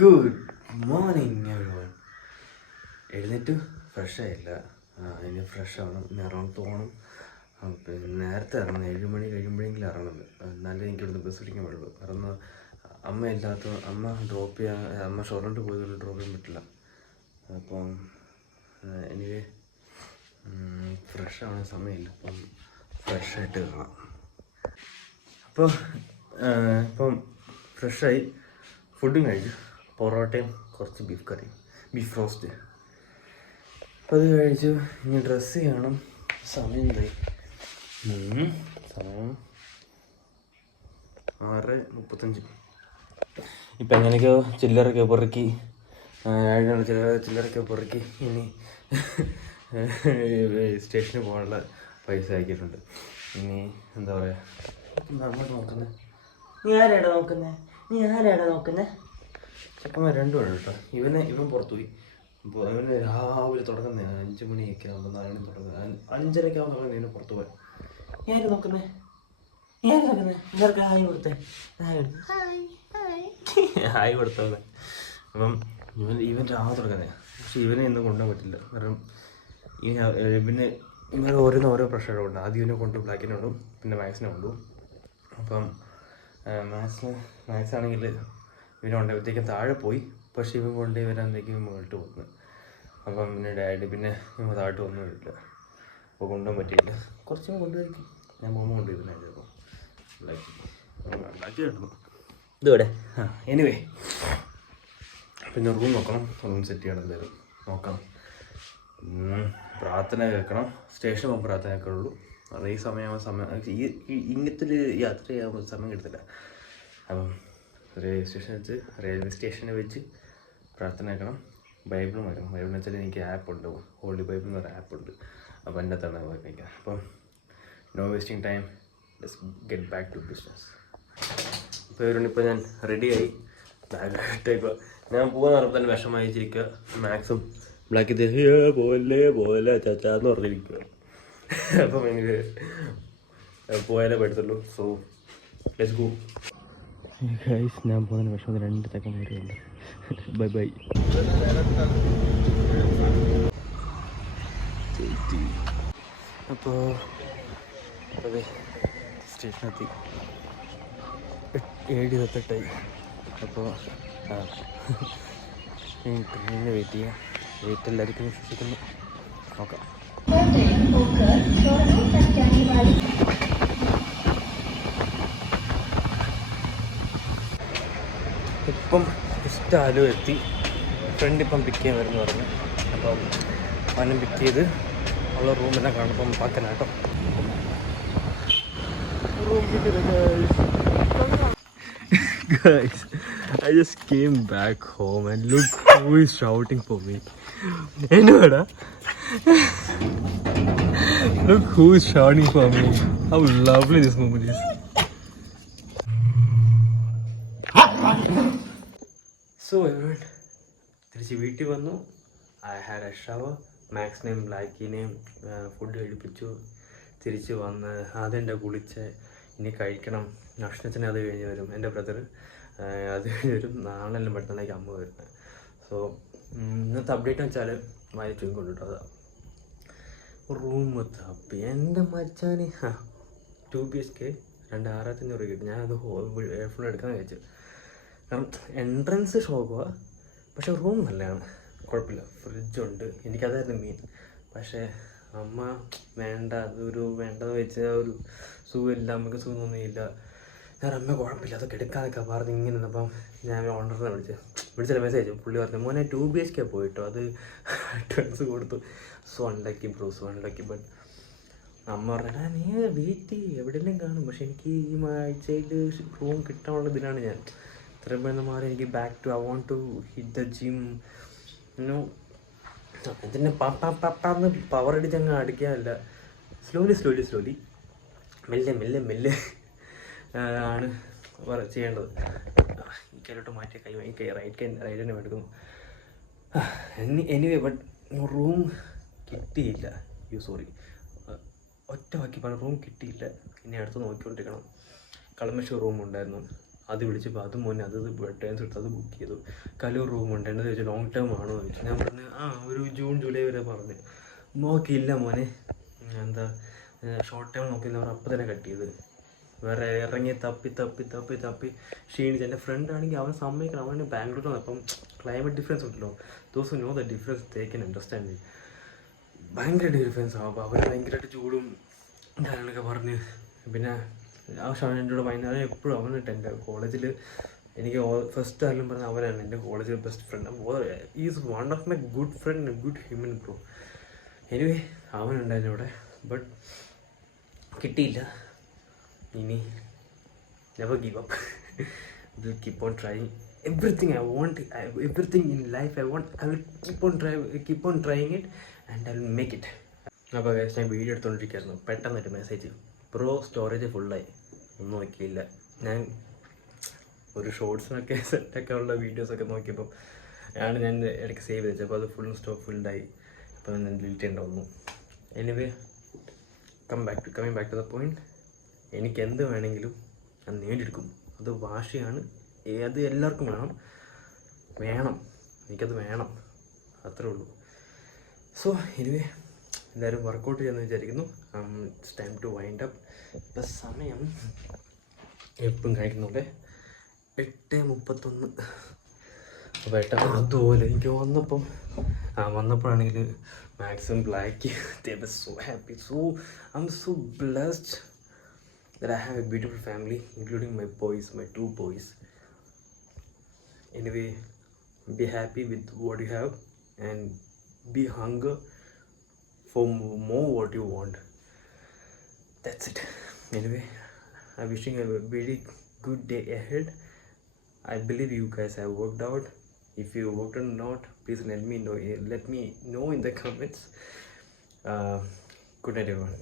Good morning everyone. എഴുന്നേറ്റ് ഫ്രഷായില്ല, ഇനി fresh ആവണം, ഇനി ഇറങ്ങണം തോന്നും. പിന്നെ നേരത്തെ ഇറങ്ങണം, 7 മണി കഴിയുമ്പോഴെങ്കിലും ഇറങ്ങുന്നത്, എന്നാലേ എനിക്ക് ഇവിടുന്ന് ബസ് പിടിക്കാൻ പറ്റുള്ളൂ. കാരണം അമ്മ ഡ്രോപ്പ് ചെയ്യാൻ, അമ്മ ഷൊർണൂർ പോയി ഡ്രോപ്പ് ചെയ്യാൻ പറ്റില്ല. അപ്പം എനിവേ ഫ്രഷ് ആവാൻ സമയമില്ല, അപ്പം ഫ്രഷായിട്ട് കാണാം. ഇപ്പം ഫ്രഷായി, ഫുഡും കഴിച്ചു. പൊറോട്ടയും കുറച്ച് ബീഫ് റോസ്റ്റ്. അപ്പം അത് കഴിച്ചു. ഇനി ഡ്രസ്സ് ചെയ്യണം. സമയം എന്തായി? സമയം 6:35. ഇപ്പം എങ്ങനെയൊക്കെയോ ചില്ലറൊക്കെ പെറുക്കി ഇനി സ്റ്റേഷനിൽ പോകാനുള്ള പൈസ ആക്കിയിട്ടുണ്ട്. ഇനി എന്താ പറയുക, നമ്മൾ നോക്കുന്നത്. നീ ആരാടാ നോക്കുന്നത്? ചെക്കന്മാർ രണ്ടുമാണ് കേട്ടോ. ഇവൻ പുറത്തു പോയി. അപ്പോൾ അവന് രാവിലെ തുടങ്ങുന്നത് 5 മണിയൊക്കെ ആകുമ്പോൾ, 4 മണി തുടങ്ങുന്നത്, 5:30 ആകുമ്പോൾ തുടങ്ങുന്നത്. ഇവന് പുറത്തു പോയി. നീ ആര് നോക്കുന്നത്? എല്ലാവർക്കും ഹായ് കൊടുത്തത്. അപ്പം ഇവൻ രാവിലെ തുടങ്ങുന്നത്. പക്ഷെ ഇവനെ ഒന്നും കൊണ്ടുപോകാൻ പറ്റില്ല. കാരണം ഇവന് ഓരോ പ്രശ്നങ്ങളും ഉണ്ട്. ആദ്യം ഇവനെ കൊണ്ട് ബ്ലാക്കിനെ കൊണ്ടും, പിന്നെ മാത്സിനെ കൊണ്ടുപോകും. അപ്പം മാത്സ് ആണെങ്കിൽ ഇവനെ കൊണ്ടുപോയത്തേക്കും താഴെ പോയി. പക്ഷെ ഇവൻ കൊണ്ടുപോയി വരാനേക്കും മുകളിട്ട് വന്നു. അപ്പം പിന്നെ ഡാഡി പിന്നെ ഇവ താഴോട്ട് ഒന്നും ഇല്ല. അപ്പോൾ കൊണ്ടുപോകാൻ പറ്റിയില്ല. കുറച്ചും കൊണ്ടുപോയിരിക്കും. ഞാൻ പോകുമ്പോൾ കൊണ്ടുപോയിരുന്നായിരുന്നു. അപ്പോൾ ബ്ലാക്ക് കിട്ടുന്നു ഇതോടെ. എനിവേ പിന്നെ റൂം നോക്കണം, റൂം സെറ്റ് ചെയ്യണം, എന്തായാലും നോക്കണം. പ്രാർത്ഥന കേൾക്കണം. സ്റ്റേഷനിൽ പോകുമ്പോൾ പ്രാർത്ഥന കേൾക്കുള്ളൂ. അത് ഈ ഇങ്ങനത്തെ ഒരു യാത്ര ചെയ്യാൻ സമയം കിട്ടത്തില്ല. അപ്പം റെയിൽവേ സ്റ്റേഷനിൽ വെച്ച് പ്രാർത്ഥന കേൾക്കണം. ബൈബിളും വരും. ബൈബിളിൽ വെച്ചാൽ എനിക്ക് ആപ്പുണ്ട്, ഹോളി ബൈബിൾ എന്ന് പറയുന്ന ആപ്പുണ്ട്. അപ്പോൾ എൻ്റെ തന്നെ വായിക്കാം. അപ്പം no wasting time, let's get back to business. ഇപ്പോൾ ഇവരുണ്ടിപ്പോൾ ഞാൻ റെഡിയായി, ബാഗായിട്ടിപ്പോൾ ഞാൻ പോകാൻ പറഞ്ഞപ്പോൾ തന്നെ വിഷമായി വെച്ചിരിക്കുക. മാക്സും ബ്ലാക്ക് പോലെ ചാച്ചാന്ന് പറഞ്ഞിരിക്കുക. അപ്പം എനിക്ക് പോയാലേ പറ്റത്തുള്ളൂ. So let's go. ഗൈസ്, ഞാൻ പോകുന്ന വിഷമം 2 സെക്കൻഡ് വരെയുണ്ട്. ബൈ. അപ്പോൾ അതെ, സ്റ്റേഷനെത്തി. 7:28. അപ്പോൾ ട്രെയിനിന് വെയിറ്റ് ചെയ്യാം. എല്ലാവർക്കും വിശ്വസിക്കുന്നു. നോക്കാം. ഇപ്പം ഇഷ്ടാലു എത്തി. ഫ്രണ്ട് ഇപ്പം പിക്ക് ചെയ്യാൻ വരുമെന്ന് പറഞ്ഞു. അപ്പം അവനും പിക്ക് ചെയ്ത് ഉള്ള റൂമെല്ലാം കാണുമ്പം പാക്കനാട്ടോ. Guys, I just came back home and look who is shouting for me. Ennoda? Look who is shouting for me. How lovely this moment is. So everyone, തിരിച്ച് വീട്ടിൽ വന്നു. I had a shower. മാക്സിനെയും ബ്ലാക്കിനെയും food കഴിപ്പിച്ചു. തിരിച്ച് വന്ന് അതെൻ്റെ കുളിച്ച് ഇനി കഴിക്കണം. അഷ്ണച്ചനെ അത് കഴിഞ്ഞ് വരും, എൻ്റെ ബ്രദർ അത് കഴിഞ്ഞ് വരും. നാളെല്ലാം പെട്ടെന്നേക്ക് അമ്മ വരുന്നത്. സോ ഇന്നത്തെ അപ്ഡേറ്റ് വെച്ചാൽ വായിച്ചും കൊണ്ടിട്ടോ. അതാ റൂം തപ്പി എൻ്റെ മച്ചാന് 2 BHK 2,6500 കിട്ടും. ഞാനത് ഫുൾ എടുക്കാൻ കഴിച്ചു. കാരണം എൻട്രൻസ് ഷോക്കുവാ, പക്ഷെ റൂം നല്ലതാണ്, കുഴപ്പമില്ല. ഫ്രിഡ്ജുണ്ട്, എനിക്കതായിരുന്നു മെയിൻ. പക്ഷേ അമ്മ വേണ്ടെന്ന് വെച്ചാൽ ഒരു സുഖമില്ല, നമുക്ക് സുഖമൊന്നുമില്ല. ഞാൻ അമ്മ കുഴപ്പമില്ല അതൊക്കെ എടുക്കാനൊക്കെ പറഞ്ഞ് ഇങ്ങനെ നിന്നപ്പം ഞാൻ ഓണറിനെ വിളിച്ചില്ല, മെസ്സേജ്. പുള്ളി പറഞ്ഞു, മോനെ 2 BHK പോയിട്ടോ, അത് അഡ്വാൻസ് കൊടുത്തു. So unlucky bros, unlucky. But അമ്മ പറഞ്ഞാ നീ വെയിറ്റ് എവിടെയെല്ലാം കാണും, പക്ഷെ എനിക്ക് ഈ ആഴ്ചയിൽ റൂം കിട്ടാനുള്ള ഇതിലാണ് ഞാൻ. ഇത്രയും പേര് മാറി എനിക്ക് back to I want to hit the gym. അതിൻ്റെ പപ്പാന്ന് പവർ അടിച്ച് അങ്ങ് അടിക്കാനല്ല, സ്ലോലി മെല്ലെ ആണ് ചെയ്യേണ്ടത്. ഈ കയ്യിലോട്ട് മാറ്റിയ കൈ റൈറ്റ് തന്നെ എടുക്കുന്നു. എനിവേ ബട്ട് റൂം കിട്ടിയില്ല. ഒറ്റ വാക്കി പറഞ്ഞ റൂം കിട്ടിയില്ല. ഇനി അടുത്ത് നോക്കിക്കൊണ്ടിരിക്കണം. കളമശ്ശേരി റൂം ഉണ്ടായിരുന്നു, അത് വിളിച്ചപ്പോൾ അത് മോനെ അത് ടേൺസ് എടുത്ത് അത് ബുക്ക് ചെയ്തു. കലൂർ റൂമുണ്ട്. എന്നത് ചോദിച്ചു ലോങ് ടേം ആണോ എന്ന് ചോദിച്ചു. ഞാൻ പറഞ്ഞു ഒരു ജൂൺ ജൂലൈ വരെ പറഞ്ഞു. നോക്കിയില്ല മോനെ, എന്താ ഷോർട്ട് ടൈം നോക്കിയില്ല, അവർ അപ്പം തന്നെ കട്ട് ചെയ്ത്. വേറെ ഇറങ്ങി തപ്പി ക്ഷീണിച്ച്. എൻ്റെ ഫ്രണ്ട് ആണെങ്കിൽ അവൻ സമ്മതിക്കണം, അവൻ ബാംഗ്ലൂരിൽ അപ്പം ക്ലൈമറ്റ് ഡിഫറൻസ് ഉണ്ടല്ലോ. Those know the difference they can understand. ഭയങ്കര ഡിഫറൻസ് ആവും. അപ്പോൾ അവർ ഭയങ്കരമായിട്ട് ചൂടും കാര്യങ്ങളൊക്കെ പറഞ്ഞ്. പിന്നെ ആ ഷാനിൻ്റെ കൂടെ വൈകുന്നേരം എപ്പോഴും അവനിട്ട് എൻ്റെ കോളേജിൽ എനിക്ക് ഫസ്റ്റ് ആയാലും പറഞ്ഞ അവനാണ് എൻ്റെ കോളേജിലെ best friend. Is one of my good friend, good human bro. Anyway അവനുണ്ടായിരുന്നു ഇവിടെ, ബട്ട് കിട്ടിയില്ല. ഇനി never give up. Will keep on trying everything I want, everything in life I want, I will keep on trying it and I will make it. അപ്പോൾ guys ഞാൻ video എടുത്തുകൊണ്ടിരിക്കുകയായിരുന്നു, പെട്ടെന്നൊരു message, bro storage ഫുള്ളായി. ഒന്നും നോക്കിയില്ല. ഞാൻ ഒരു ഷോർട്സിനൊക്കെ സെറ്റൊക്കെ ഉള്ള വീഡിയോസൊക്കെ നോക്കിയപ്പോൾ ഞാൻ ഇടയ്ക്ക് സേവ് ചെയ്തു. അപ്പോൾ അത് ഫുൾഡായി. അപ്പോൾ ഞാൻ ഡിലീറ്റ് ചെയ്യേണ്ട. Anyway coming back to the point, എനിക്ക് എന്ത് വേണമെങ്കിലും ഞാൻ നേടിയെടുക്കും. അത് വാശിയാണ്, അത് എല്ലാവർക്കും വേണം, എനിക്കത് വേണം, അത്രേ ഉള്ളൂ. സോ എനിവേ എല്ലാവരും വർക്കൗട്ട് ചെയ്യാമെന്ന് വിചാരിക്കുന്നു. It's time to wind up. ഇപ്പം സമയം എപ്പോഴും കഴിക്കുന്നുണ്ട് 8:31. അപ്പോൾ അതുപോലെ എനിക്ക് വന്നപ്പോഴാണെങ്കിൽ maximum black they were so happy. So I'm so blessed that I have a beautiful family, including my boys, my 2 boys. Anyway, be happy with what you have and be hunger for more what you want. That's it. Anyway, I'm wishing you a very good day ahead. I believe you guys have worked out. If you worked or not, please let me know in the comments. Good night everyone.